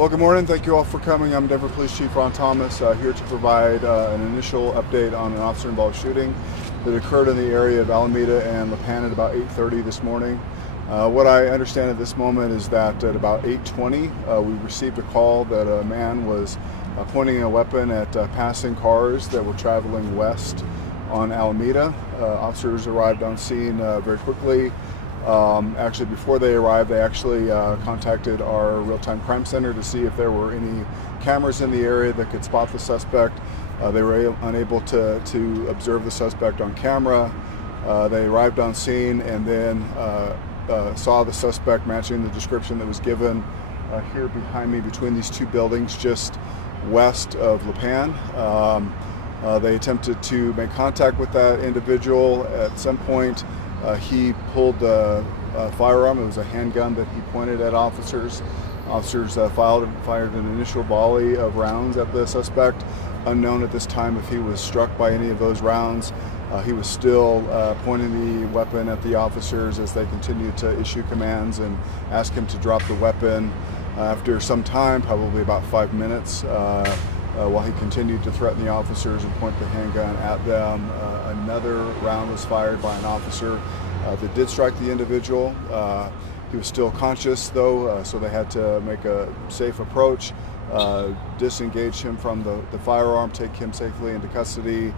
Well, good morning. Thank you all for coming. I'm Denver Police Chief Ron Thomas, here to provide an initial update on an officer-involved shooting that occurred in the area of Alameda and Lipan at about 8:30 this morning. What I understand at this moment is that at about 8:20, we received a call that a man was pointing a weapon at passing cars that were traveling west on Alameda. Officers arrived on scene very quickly. Actually, before they arrived, they actually contacted our real-time crime center to see if there were any cameras in the area that could spot the suspect. They were unable to observe the suspect on camera. They arrived on scene and then saw the suspect matching the description that was given here behind me between these two buildings just west of Lipan. They attempted to make contact with that individual. At some point, he pulled a firearm. It was a handgun that he pointed at officers. Officers fired an initial volley of rounds at the suspect. Unknown at this time if he was struck by any of those rounds. He was still pointing the weapon at the officers as they continued to issue commands and ask him to drop the weapon. After some time, probably about 5 minutes, while he continued to threaten the officers and point the handgun at them, another round was fired by an officer that did strike the individual. He was still conscious though, so they had to make a safe approach, disengage him from the firearm, take him safely into custody.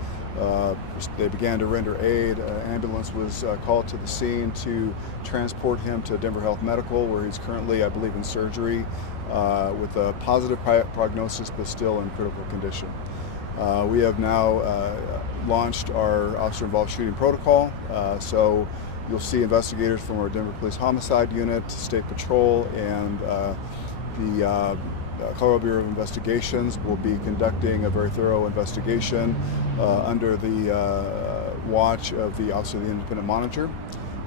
They began to render aid. An ambulance was called to the scene to transport him to Denver Health Medical, where he's currently, I believe, in surgery with a positive prognosis, but still in critical condition. We have now launched our officer-involved shooting protocol. So you'll see investigators from our Denver Police Homicide Unit, State Patrol, and the Colorado Bureau of Investigations will be conducting a very thorough investigation under the watch of the Office of the Independent Monitor.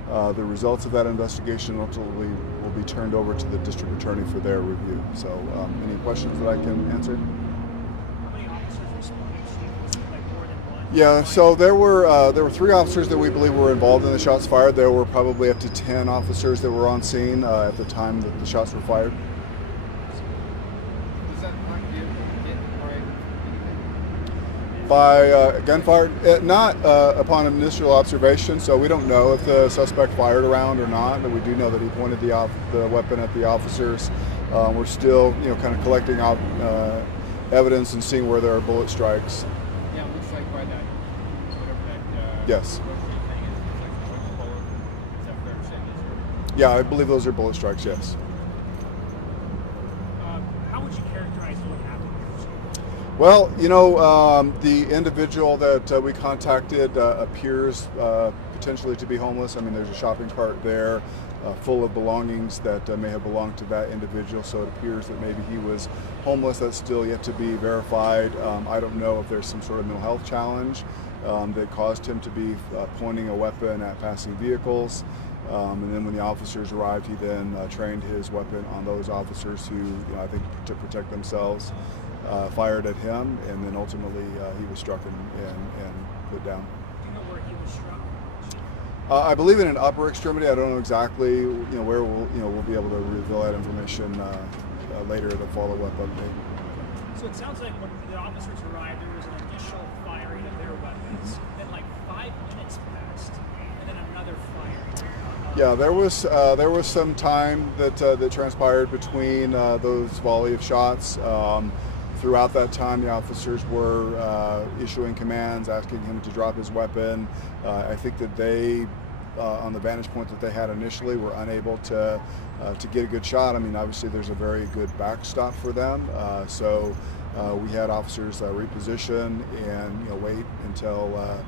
The results of that investigation ultimately will be turned over to the District Attorney for their review. So, any questions that I can answer? How many officers responded? Was it like more than one? Yeah, so there were 3 officers that we believe were involved in the shots fired. There were probably up to 10 officers that were on scene at the time that the shots were fired. By gunfire, not upon initial observation, so we don't know if the suspect fired a round or not, but we do know that he pointed the weapon at the officers. We're still, kind of collecting out evidence and seeing where there are bullet strikes. Yeah, it looks like by that, whatever that. Yes. Thing is like a bullet. Is that what they're saying? Yeah, I believe those are bullet strikes, yes. How would you characterize what happened here? Well, the individual that we contacted appears potentially to be homeless. I mean, there's a shopping cart there full of belongings that may have belonged to that individual, so it appears that maybe he was homeless. That's still yet to be verified. I don't know if there's some sort of mental health challenge that caused him to be pointing a weapon at passing vehicles. And then when the officers arrived, he then trained his weapon on those officers who, I think, to protect themselves, fired at him, and then ultimately he was struck and put down. Do you know where he was struck? I believe in an upper extremity. I don't know exactly, where we'll be able to reveal that information later at a follow-up update. So it sounds like when the officers arrived, there was an initial firing of their weapons, then like 5 minutes passed, and then another firing. Yeah, there was some time that transpired between those volley of shots. Throughout that time, the officers were issuing commands, asking him to drop his weapon. I think that they, on the vantage point that they had initially, were unable to get a good shot. I mean, obviously, there's a very good backstop for them. So we had officers reposition and wait until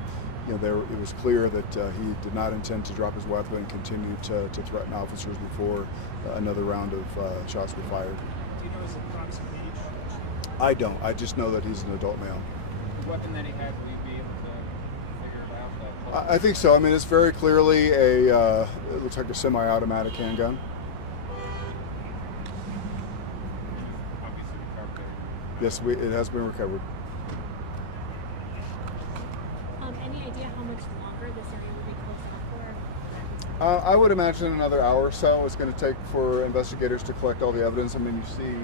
it was clear that he did not intend to drop his weapon and continued to threaten officers before another round of shots were fired. Do you know his approximate age? I don't. I just know that he's an adult male. The weapon that he had, will you be able to figure it out? I think so. I mean, it's very clearly it looks like a semi-automatic handgun. Obviously recovered. Yes, it has been recovered. Any idea how much longer this area will be closed off for? I would imagine another hour or so it's going to take for investigators to collect all the evidence. I mean, you see,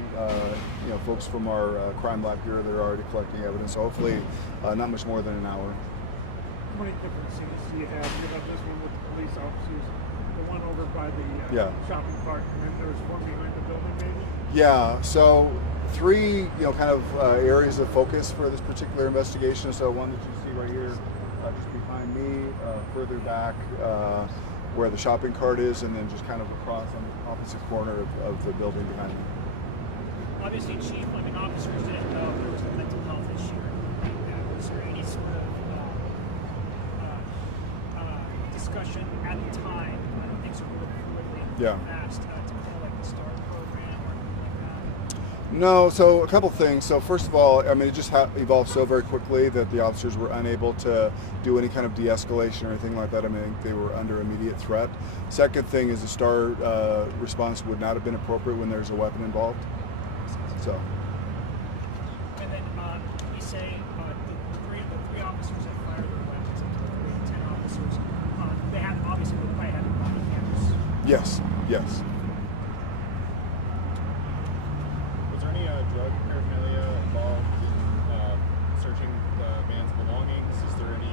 folks from our crime lab here, they're already collecting evidence. So hopefully, not much more than an hour. How many different scenes do you have? You have this one with the police officers, the one over by the shopping cart, and then there's one behind the building, maybe? Yeah. So three, areas of focus for this particular investigation. So one that you see right here, just behind me, further back. Where the shopping cart is, and then just kind of across on the opposite corner of the building behind me. Obviously, Chief, officers didn't know if there was a mental health issue or anything like that. Was there any sort of discussion at the time? Things are moving really fast to kind of like the STAR program or anything like that? No, so a couple things. So first of all, I mean, it just evolved so very quickly that the officers were unable to do any kind of de-escalation or anything like that. I mean, they were under immediate threat. Second thing is the STAR response would not have been appropriate when there's a weapon involved. So. And then you say the three officers that fired their weapons, the 10 officers, they have obviously would probably have body cameras. Yes. Was there any drug paraphernalia involved in searching the man's belongings? Is there any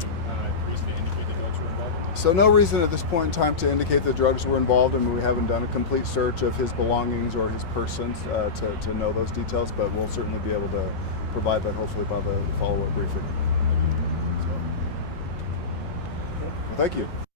reason to indicate that drugs were involved? So no reason at this point in time to indicate that drugs were involved. I mean, we haven't done a complete search of his belongings or his persons to know those details, but we'll certainly be able to provide that hopefully by the follow-up briefing. Well, thank you.